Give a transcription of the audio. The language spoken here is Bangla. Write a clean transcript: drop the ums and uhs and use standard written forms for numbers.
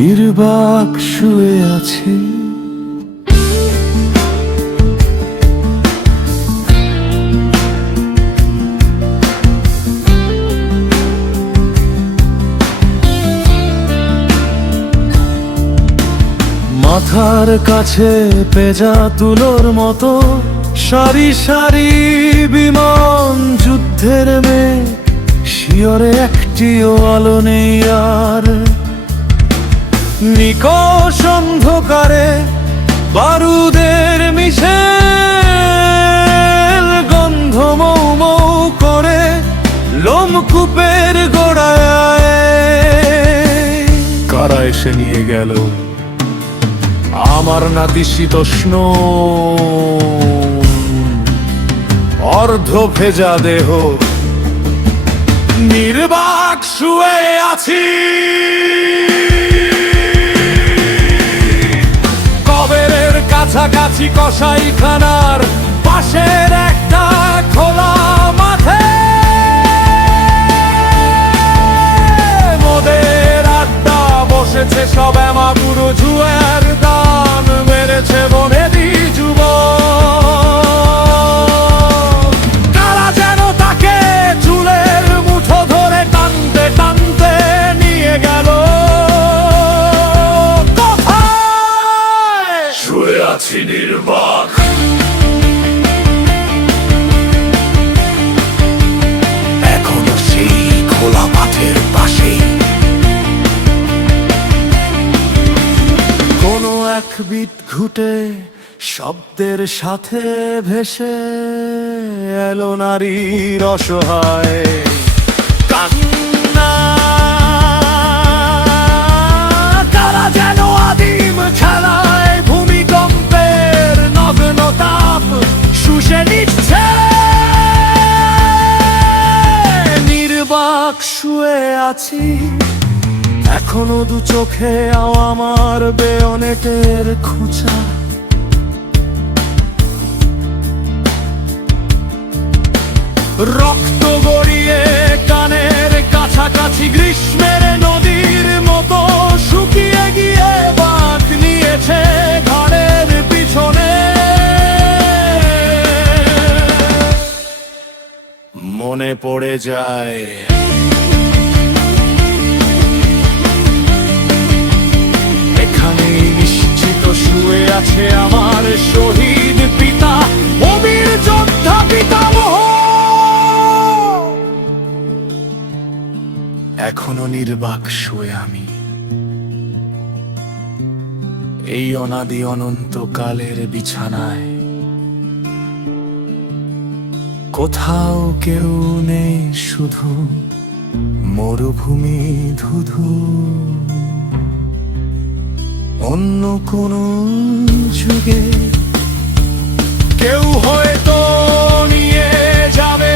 নির্বাক শুয়ে আছি, মাথার কাছে পেঁজা তুলোর মতো সারি সারি বিমান যুদ্ধের মেঘ, শিয়রে একটিও আলো নেই আর। নিকষ অন্ধকারে বারুদের মিশেল গন্ধ মৌ মৌ করে লোমকূপের গোড়ায়। কারা এসে নিয়ে গেল আমার নাতিশীতোষ্ণ অর্ধ ভেজা দেহ, নির্বাক শুয়ে আছি। কবরের কাছাকাছি কসাইখানার পাশের একটা খোলা মাঠে, মোদের আড্ডা বসেছে সব এমাগুরু জুয়ার দান মেরেছে বনেদি যুবক। কারা যেন তাকে চুলের মুঠো ধরে টানতে টানতে নিয়ে গেল কোথায়। শুয়ে আছি নির্বাক, এখনো সেই খোলা মাঠের পাশেই। কোনো এক বিট ঘুটে শব্দের সাথে ভেসে এলো নারীর অসহায় কান্না। তারা যেন আদিম খেলায় ভূমিকম্পের নগ্ন তাপ শুষে নিচ্ছে। নির্বাক শুয়ে আছি, এখনো দু চোখে আমার বেয়নেটের খোঁচা। রক্ত গড়িয়ে কানের কাছাকাছি গ্রীষ্মের নদীর মতো শুকিয়ে গিয়ে বাঁক নিয়েছে ঘরের পিছনে। মনে পড়ে যায় এখানেই নিশ্চিত শুয়ে আছে আমার শহীদ পিতা, অবীর যোদ্ধা পিতামহ। এখনো নির্বাক শুয়ে আমি এই অনাদি অনন্ত কালের বিছানায়। কোথাও কেউ নেই, শুধু মরুভূমি ধুধু। অন্য কোন যুগে কেউ হয়তো নিয়ে যাবে